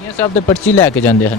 ਮੀਆਂ ਸਾਹਿਬ ਦੇ ਪਰਚੀ ਲੈ ਕੇ ਜਾਂਦੇ ਹਨ।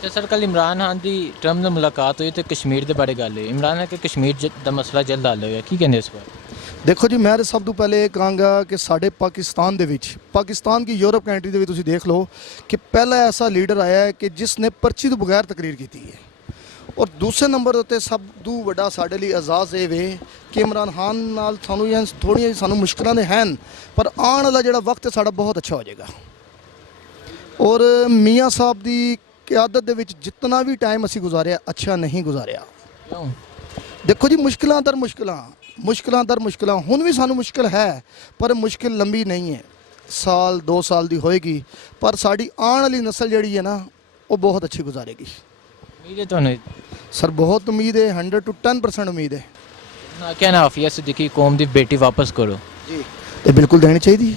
ਤੇ ਸਰ ਕੱਲ ਇਮਰਾਨ ਖਾਨ ਦੀ ਟਰੰਪ ਨਾਲ ਮੁਲਾਕਾਤ ਹੋਈ ਤੇ ਕਸ਼ਮੀਰ ਦੇ ਬਾਰੇ ਗੱਲ ਹੋਈ। ਇਮਰਾਨ ਨੇ ਕਿ ਕਸ਼ਮੀਰ ਦਾ ਮਸਲਾ ਜਲਦ ਹੱਲ ਹੋਏਗਾ, ਕੀ ਕਹਿੰਦੇ ਇਸ ਬਾਰੇ? ਦੇਖੋ ਜੀ, ਮੈਂ ਤਾਂ ਸਭ ਤੋਂ ਪਹਿਲੇ ਇਹ ਕਹਾਂਗਾ ਕਿ ਸਾਡੇ ਪਾਕਿਸਤਾਨ ਦੇ ਵਿੱਚ, ਪਾਕਿਸਤਾਨ ਕੀ ਯੂਰਪ ਕੰਟਰੀ ਦੇ ਵਿੱਚ ਤੁਸੀਂ ਦੇਖ ਲਓ ਕਿ ਪਹਿਲਾ ਐਸਾ ਲੀਡਰ ਆਇਆ ਹੈ ਕਿ ਜਿਸ ਨੇ ਪਰਚੀ ਤੋਂ ਬਗੈਰ ਤਕਰੀਰ ਕੀਤੀ ਹੈ। ਔਰ ਦੂਸਰੇ ਨੰਬਰ ਉੱਤੇ ਸਭ ਤੋਂ ਵੱਡਾ ਸਾਡੇ ਲਈ ਇਜ਼ਾਜ਼ ਇਹ ਵੇ ਕਿ ਇਮਰਾਨ ਖਾਨ ਨਾਲ ਸਾਨੂੰ ਜਾਂ ਥੋੜ੍ਹੀਆਂ ਸਾਨੂੰ ਮੁਸ਼ਕਲਾਂ ਦੇ ਹਨ, ਪਰ ਆਉਣ ਵਾਲਾ ਜਿਹੜਾ ਵਕਤ ਹੈ ਸਾਡਾ ਬਹੁਤ ਅੱਛਾ ਹੋ ਜਾਏਗਾ। ਔਰ ਮੀਆਂ ਸਾਹਿਬ ਦੀ ਕਿਆਦਤ ਦੇ ਵਿੱਚ ਜਿੰਨਾ ਵੀ ਟਾਈਮ ਅਸੀਂ ਗੁਜ਼ਾਰਿਆ ਅੱਛਾ ਨਹੀਂ ਗੁਜ਼ਾਰਿਆ। ਕਿਉਂ? ਦੇਖੋ ਜੀ, ਮੁਸ਼ਕਲਾਂ ਦਰ ਮੁਸ਼ਕਲਾਂ ਹੁਣ ਵੀ ਸਾਨੂੰ ਮੁਸ਼ਕਲ ਹੈ, ਪਰ ਮੁਸ਼ਕਲ ਲੰਬੀ ਨਹੀਂ ਹੈ, ਸਾਲ 2 ਸਾਲ ਦੀ ਹੋਏਗੀ, ਪਰ ਸਾਡੀ ਆਉਣ ਵਾਲੀ ਨਸਲ ਜਿਹੜੀ ਹੈ ਨਾ ਉਹ ਬਹੁਤ ਅੱਛੀ ਗੁਜ਼ਾਰੇਗੀ। ਉਮੀਦ ਹੈ ਤੁਹਾਨੂੰ? ਸਰ ਬਹੁਤ ਉਮੀਦ ਹੈ, 100 to 10% ਉਮੀਦ ਹੈ। ਨਾ ਕਹਿਣਾ ਆਫੀਆ ਸਿੱਦੀਕੀ ਕੌਮ ਦੀ ਬੇਟੀ ਵਾਪਸ ਕਰੋ। ਜੀ, ਇਹ ਬਿਲਕੁਲ ਦੇਣੀ ਚਾਹੀਦੀ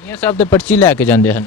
ਮੀਆਂ ਸਾਹਿਬ ਦੇ ਪਰਚੀ ਲੈ ਕੇ ਜਾਂਦੇ ਹਨ।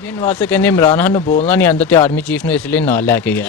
ਮਰੀਮ ਨਵਾਜ਼ ਤੇ ਕਹਿੰਦੇ ਇਮਰਾਨ ਖਾਨ ਨੂੰ ਬੋਲਣਾ ਨਹੀਂ ਆਉਂਦਾ ਤੇ ਆਰਮੀ ਚੀਫ ਨੂੰ ਇਸ ਲਈ ਨਾਲ ਲੈ ਕੇ ਗਿਆ।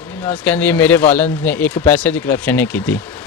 ਮਰੀਮ ਨਵਾਜ਼ ਕਹਿੰਦੀ ਮੇਰੇ ਵਾਲਿਦ ਨੇ ਇੱਕ ਪੈਸੇ ਦੀ ਕਰਪਸ਼ਨ ਨਹੀਂ ਕੀਤੀ।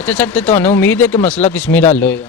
ਅੱਛਾ ਸਰ, ਤੇ ਤੁਹਾਨੂੰ ਉਮੀਦ ਹੈ ਕਿ ਮਸਲਾ ਕਸ਼ਮੀਰ ਹੱਲ ਹੋਏਗਾ?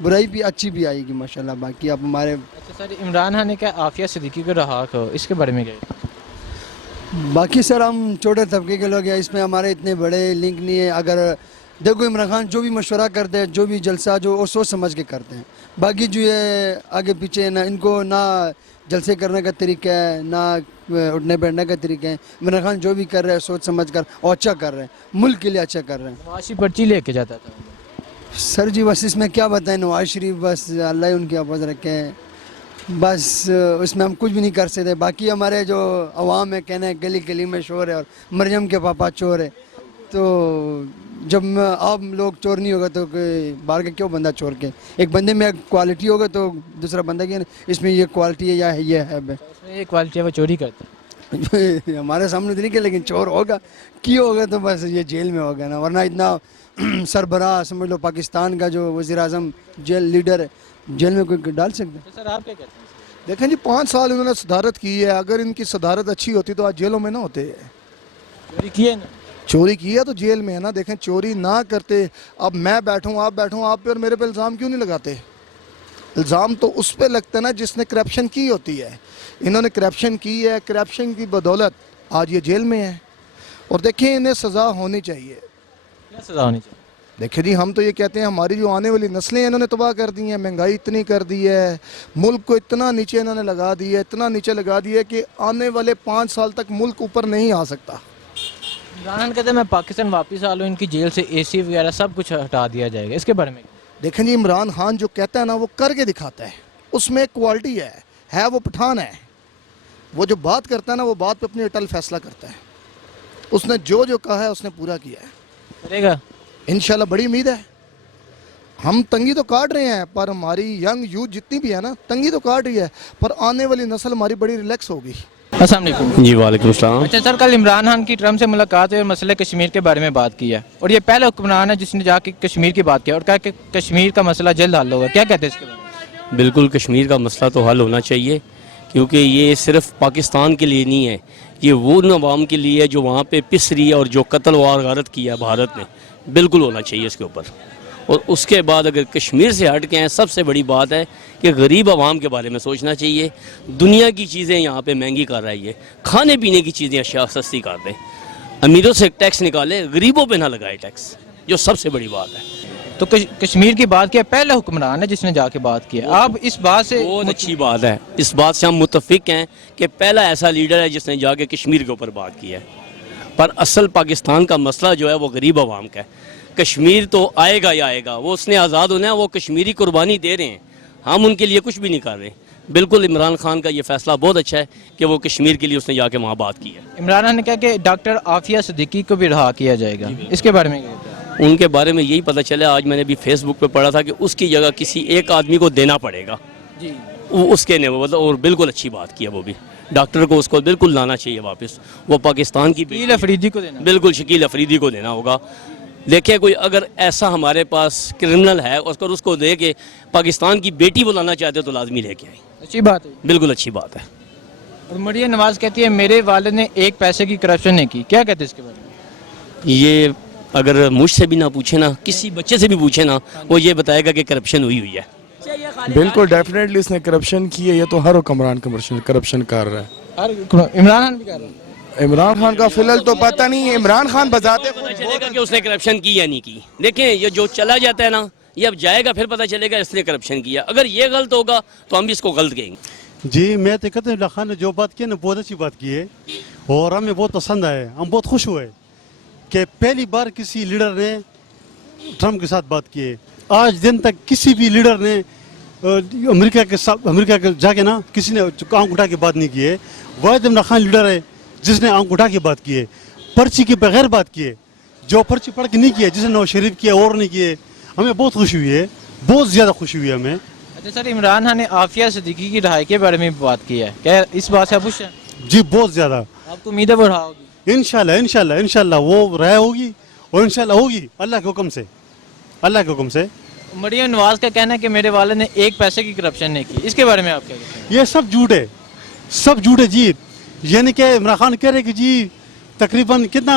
برائی بھی اچھی بھی آئے گی ماشاءاللہ. باقی آپ ہمارے اچھا سر، عمران خان نے کہا عافیہ صدیقی کو رہا کرو، اس کے بارے میں کیا؟ باقی سر ہم چھوٹے طبقے کے لوگ ہیں، اس میں ہمارے اتنے بڑے لنک نہیں ہے. اگر دیکھو عمران خان جو بھی مشورہ کرتے ہیں، جو بھی جلسہ جو وہ سوچ سمجھ کے کرتے ہیں. باقی جو یہ آگے پیچھے نہ ان کو نہ جلسے کرنے کا طریقہ ہے، نہ اٹھنے بیٹھنے کا طریقہ ہے. عمران خان جو بھی کر رہے ہیں سوچ سمجھ کر اور اچھا کر رہے ہیں، ملک کے لیے اچھا کر رہے ہیں. معاشی پرچی لے کے جاتا تھا. سر جی بس اس میں کیا بتائیں، نواز شریف بس اللہ ہی ان کی آواز رکھے. بس اس میں ہم کچھ بھی نہیں کر سکتے. باقی ہمارے جو عوام ہے کہنا ہے گلی گلی میں شور ہے اور مریم کے پاپا چور ہے. تو جب آپ لوگ چور نہیں ہوگا تو باہر کا کیوں بندہ چور کے؟ ایک بندے میں کوالٹی ہوگا تو دوسرا بندہ کیا اس میں یہ کوالٹی ہے یا یہ ہے. اس میں یہ کوالٹی ہے وہ چوری کرتا ہے. ہمارے سامنے تو نہیں کہ لیکن چور ہوگا کیوں ہوگا تو بس یہ جیل میں ہوگا نا. ورنہ اتنا سربراہ سمجھ لو پاکستان کا جو وزیر اعظم جیل لیڈر ہے، جیل میں کوئی ڈال سکتا ہے؟ سر آپ کیا کہتے ہیں؟ دیکھیں جی 5 سال انہوں نے صدارت کی ہے. اگر ان کی صدارت اچھی ہوتی تو آج جیلوں میں نہ ہوتے. چوری کی ہے نا. چوری کی ہے تو جیل میں ہے نا. دیکھیں چوری نہ کرتے. اب میں بیٹھوں آپ پہ اور میرے پہ الزام کیوں نہیں لگاتے؟ الزام تو اس پہ لگتا ہے نا جس نے کرپشن کی ہوتی ہے. انہوں نے کرپشن کی ہے، کرپشن کی بدولت آج یہ جیل میں ہے. اور دیکھیں انہیں سزا ہونی چاہیے. کیا سزا ہونی چاہیے؟ دیکھیں جی ہم تو یہ کہتے ہیں ہماری جو آنے والی نسلیں ہیں انہوں نے تباہ کر دی ہیں. مہنگائی اتنی کر دی ہے، ملک کو اتنا نیچے انہوں نے لگا دی ہے، اتنا نیچے لگا دی ہے کہ آنے والے 5 سال تک ملک اوپر نہیں آ سکتا. عمران خان کہتے ہیں میں پاکستان واپس آ لوں، ان کی جیل سے اے سی وغیرہ سب کچھ ہٹا دیا جائے گا. اس کے بارے میں دیکھیں جی عمران خان جو کہتا ہے نا وہ کر کے دکھاتا ہے. اس میں ایک کوالٹی ہے وہ پٹھان ہے. وہ جو بات کرتا ہے نا وہ بات پہ اپنی اٹل فیصلہ کرتا ہے. اس نے جو کہا ہے اس نے پورا کیا ہے. کرے گا انشاءاللہ بڑی امید ہے. ہم تنگی تو کاٹ رہے ہیں پر ہماری ینگ یوتھ جتنی بھی ہے نا تنگی تو کاٹ رہی ہے، پر آنے والی نسل ہماری بڑی ریلیکس ہوگی. السلام علیکم. جی وعلیکم السلام. اچھا سر، کل عمران خان کی ٹرمپ سے ملاقات ہوئی اور مسئلہ کشمیر کے بارے میں بات کی ہے، اور یہ پہلا حکمران ہے جس نے جا کے کشمیر کی بات کیا اور کہا کہ کشمیر کا مسئلہ جلد حل ہوگا. کیا کہتے ہیں اس کے بارے میں؟ بالکل کشمیر کا مسئلہ تو حل ہونا چاہیے، کیونکہ یہ صرف پاکستان کے لیے نہیں ہے، یہ وہ عوام کے لیے جو وہاں پہ پس رہی ہے اور جو قتل و غارت کیا ہے بھارت نے. بالکل ہونا چاہیے اس کے اوپر. اور اس کے بعد اگر کشمیر سے ہٹ کے ہیں سب سے بڑی بات ہے کہ غریب عوام کے بارے میں سوچنا چاہیے. دنیا کی چیزیں یہاں پہ مہنگی کر رہی ہے، کھانے پینے کی چیزیں اشیاء سستی کر دیں. امیروں سے ٹیکس نکالے، غریبوں پہ نہ لگائے ٹیکس، جو سب سے بڑی بات ہے. تو کشمیر کی بات کیا پہلا حکمران ہے جس نے جا کے بات کی ہے. آپ اس بات سے بہت اچھی بات ہے، اس بات سے ہم متفق ہیں کہ پہلا ایسا لیڈر ہے جس نے جا کے کشمیر کے اوپر بات کی ہے. پر اصل پاکستان کا مسئلہ جو ہے وہ غریب عوام کا ہے. کشمیر تو آئے گا ہی آئے گا، وہ اس نے آزاد ہونا ہے. وہ کشمیری قربانی دے رہے ہیں، ہم ان کے لیے کچھ بھی نہیں کر رہے. بالکل عمران خان کا یہ فیصلہ بہت اچھا ہے کہ وہ کشمیر کے لیے اس نے جا کے وہاں بات کی ہے. عمران خان نے کہا کہ ڈاکٹر عافیہ صدیقی کو بھی رہا کیا جائے گا. اس کے بارے میں کیا کہتے ہیں؟ ان کے بارے میں یہی پتہ چلا، آج میں نے بھی فیس بک پہ پڑھا تھا کہ اس کی جگہ کسی ایک آدمی کو دینا پڑے گا. جی اس کے مطلب، اور بالکل اچھی بات کی ہے. وہ بھی ڈاکٹر کو اس کو بالکل لانا چاہیے واپس. وہ پاکستان کی شکیل افریدی کو دینا. بالکل شکیل افریدی کو دینا ہوگا. دیکھیں کوئی اگر ایسا ہمارے پاس کرمنل ہے اس کو دے کے پاکستان کی بیٹی بلانا چاہتے تو لازمی لے کے آئیں. اچھی بات ہے. بالکل اچھی بات ہے. اور مریم نواز کہتی ہے میرے والد نے ایک پیسے کی کرپشن نہیں کی. کیا کہتے ہیں اس کے بارے میں؟ یہ اگر مجھ سے بھی نہ پوچھے نا، کسی بچے سے بھی پوچھے نا، وہ یہ بتائے گا کہ کرپشن ہوئی ہے. بالکل ڈیفینیٹلی اس نے کرپشن کی ہے. یہ تو ہر حکمران کرپشن کر رہا ہے. عمران خان بھی کر رہا ہے. عمران خان کا فی الحال تو پتہ نہیں ہے. عمران خان بذات پتہ چلے گا کہ اس نے کرپشن کی یا نہیں کی. دیکھیں یہ جو چلا جاتا ہے نا، یہ اب جائے گا پھر پتہ چلے گا اس نے کرپشن کیا. اگر یہ غلط ہوگا تو ہم بھی اس کو غلط کہیں گے. جی میں تو کہتے ہیں عمران خان نے جو بات کی نا بہت اچھی بات کی ہے اور ہمیں بہت پسند آئے. ہم بہت خوش ہوئے کہ پہلی بار کسی لیڈر نے ٹرمپ کے ساتھ بات کی ہے. آج دن تک کسی بھی لیڈر نے امریکہ کے جا کے نا کسی نے آنکھ اٹھا کے بات نہیں کی ہے. واحد عمران خان لیڈر ہے جس نے آنکھ اٹھا کے بات کی ہے، پرچی کے بغیر بات کی ہے. جو پرچی پڑھ کے نہیں کیا، جس نے نواز شریف کیا اور نہیں کیے. ہمیں بہت خوشی ہوئی ہے، بہت زیادہ خوشی ہوئی ہے ہمیں. اچھا سر، عمران خان نے عافیہ صدیقی کی رہائی کے بارے میں بات کی ہے. کیا اس بات سے آپ خوش ہیں؟ جی بہت زیادہ. آپ کو امید ہے وہ رہا ہوگی؟ انشاءاللہ وہ رہا ہوگی اور انشاءاللہ ہوگی اللہ کے حکم سے. مریم نواز کا کہنا ہے کہ میرے والد نے ایک پیسے کی کرپشن نہیں کی. اس کے بارے میں آپ کیا کہتے ہیں؟ یہ سب جھوٹ ہے جی. یعنی کہ عمران خان کہہ رہے کہ جی تقریباً کتنا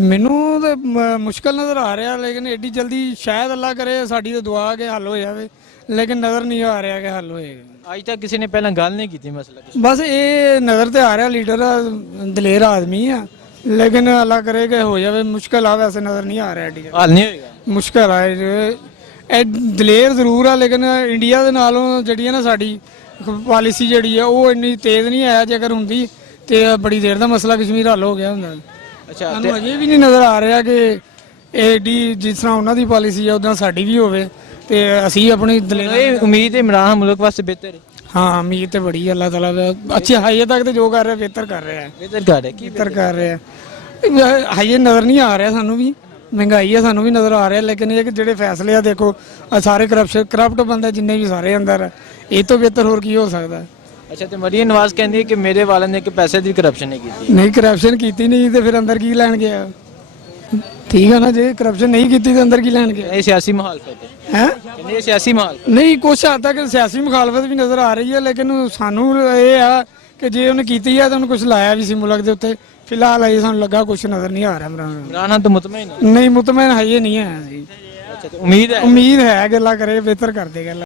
ਮੈਨੂੰ ਤੇ ਮੁਸ਼ਕਲ ਨਜ਼ਰ ਆ ਰਿਹਾ, ਲੇਕਿਨ ਐਡੀ ਜਲਦੀ ਸ਼ਾਇਦ ਅੱਲਾ ਕਰੇ ਸਾਡੀ ਤਾਂ ਦੁਆ ਕਿ ਹੱਲ ਹੋ ਜਾਵੇ, ਲੇਕਿਨ ਨਜ਼ਰ ਨਹੀਂ ਆ ਰਿਹਾ ਕਿ ਹੱਲ ਹੋਏਗਾ। ਅੱਜ ਤੱਕ ਕਿਸੇ ਨੇ ਪਹਿਲਾਂ ਗੱਲ ਨਹੀਂ ਕੀਤੀ ਮਸਲਾ ਕਸ਼ਮੀਰ। ਬਸ ਇਹ ਨਜ਼ਰ ਤੇ ਆ ਰਿਹਾ ਲੀਡਰ ਦਲੇਰ ਆਦਮੀ ਆ, ਲੇਕਿਨ ਅੱਲਾ ਕਰੇ ਕਿ ਹੋ ਜਾਵੇ। ਮੁਸ਼ਕਲ ਆ, ਵੈਸੇ ਨਜ਼ਰ ਨਹੀਂ ਆ ਰਿਹਾ ਐਡੀ ਹੱਲ ਨਹੀਂ ਹੋਏਗਾ। ਮੁਸ਼ਕਲ ਆ ਇਹ ਦਲੇਰ ਜ਼ਰੂਰ ਆ, ਲੇਕਿਨ ਇੰਡੀਆ ਦੇ ਨਾਲੋਂ ਜਿਹੜੀ ਹੈ ਨਾ ਸਾਡੀ ਪਾਲਿਸੀ ਜਿਹੜੀ ਆ ਉਹ ਇੰਨੀ ਤੇਜ਼ ਨਹੀਂ ਆਇਆ। ਜੇਕਰ ਹੁੰਦੀ ਤੇ ਬੜੀ ਦੇਰ ਦਾ ਮਸਲਾ ਕਸ਼ਮੀਰ ਹੱਲ ਹੋ ਗਿਆ ਹੁੰਦਾ। ਅੱਛਾ ਸਾਨੂੰ ਅਜੇ ਵੀ ਨਹੀਂ ਨਜ਼ਰ ਆ ਰਿਹਾ ਕਿ ਏਡੀ ਜਿਸ ਤਰ੍ਹਾਂ ਉਹਨਾਂ ਦੀ ਪਾਲਿਸੀ ਆ ਉਦਾਂ ਸਾਡੀ ਵੀ ਹੋਵੇ ਤੇ ਅਸੀਂ ਆਪਣੀ ਦਲੇਰ। ਇਹ ਉਮੀਦ ਹੈ ਇਮਰਾਨ ਖਾਨ ਮੁਲਕ ਵਾਸਤੇ ਬਿਹਤਰ ਹੈ। ਹਾਂ ਉਮੀਦ ਤੇ ਬੜੀ ਹੈ, ਅੱਲਾਹ ਤਾਲਾ ਅੱਛੇ ਹਾਈਏ ਤੱਕ ਤੇ ਜੋ ਕਰ ਰਿਹਾ ਬਿਹਤਰ ਕਰ ਰਿਹਾ ਹੈ, ਬਿਹਤਰ ਕਰ ਰਿਹਾ। ਕੀ ਬਿਹਤਰ ਕਰ ਰਿਹਾ ਹੈ। ਹਾਈਏ ਨਜ਼ਰ ਨਹੀਂ ਆ ਰਿਹਾ ਸਾਨੂੰ ਵੀ, ਮਹਿੰਗਾਈ ਹੈ ਸਾਨੂੰ ਵੀ ਨਜ਼ਰ ਆ ਰਿਹਾ, ਲੇਕਿਨ ਇਹ ਕਿ ਜਿਹੜੇ ਫੈਸਲੇ ਆ ਦੇਖੋ ਆਹ ਸਾਰੇ ਕਰਪਟ ਬੰਦੇ ਜਿੰਨੇ ਵੀ ਸਾਰੇ ਅੰਦਰ ਆ, ਇਹ ਤੋਂ ਬਿਹਤਰ ਹੋਰ ਕੀ ਹੋ ਸਕਦਾ। ਅੱਛਾ, ਤੇ ਮਰੀਮ ਨਵਾਜ਼ ਕਹਿੰਦੀ ਹੈ ਕਿ ਮੇਰੇ ਵਾਲਿਆਂ ਨੇ ਕਿ ਪੈਸੇ ਦੀ ਕਰਪਸ਼ਨ ਨਹੀਂ ਕੀਤੀ। ਨਹੀਂ ਕਰਪਸ਼ਨ ਕੀਤੀ ਨਹੀਂ ਤੇ ਫਿਰ ਅੰਦਰ ਕੀ ਲੈਣ ਗਿਆ? ਠੀਕ ਹੈ ਨਾ, ਜੇ ਕਰਪਸ਼ਨ ਨਹੀਂ ਕੀਤੀ ਤੇ ਅੰਦਰ ਕੀ ਲੈਣ ਗਿਆ? ਇਹ ਸਿਆਸੀ ਮੁਖਾਲਫਤ ਹੈ। ਹੈ ਕਹਿੰਦੇ ਇਹ ਸਿਆਸੀ ਮੁਖਾਲਫਤ। ਨਹੀਂ, ਕੁਛ ਹੱਦ ਤੱਕ ਸਿਆਸੀ ਮੁਖਾਲਫਤ ਵੀ ਨਜ਼ਰ ਆ ਰਹੀ ਹੈ, ਲੇਕਿਨ ਸਾਨੂੰ ਇਹ ਆ ਕਿ ਜੇ ਉਹਨੇ ਕੀਤੀ ਹੈ ਤਾਂ ਉਹਨੇ ਕੁਝ ਲਾਇਆ ਵੀ ਸੀ ਮੁਲਕ ਦੇ ਉੱਤੇ। ਫਿਲਹਾਲ ਇਹ ਸਾਨੂੰ ਲੱਗਾ ਕੁਝ ਨਜ਼ਰ ਨਹੀਂ ਆ ਰਿਹਾ। ਇਮਰਾਨ ਖਾਨ ਤਾਂ ਮੁਤਮਈਨ ਹੈ। ਨਹੀਂ ਮੁਤਮੈਨ ਹਾਈਏ ਨਹੀਂ ਹੈ ਜੀ। ਅੱਛਾ, ਤੇ ਉਮੀਦ ਹੈ। ਉਮੀਦ ਹੈ ਕਿ ਅੱਲਾ ਕਰੇ ਬਿਹਤਰ ਕਰ ਦੇਗਾ।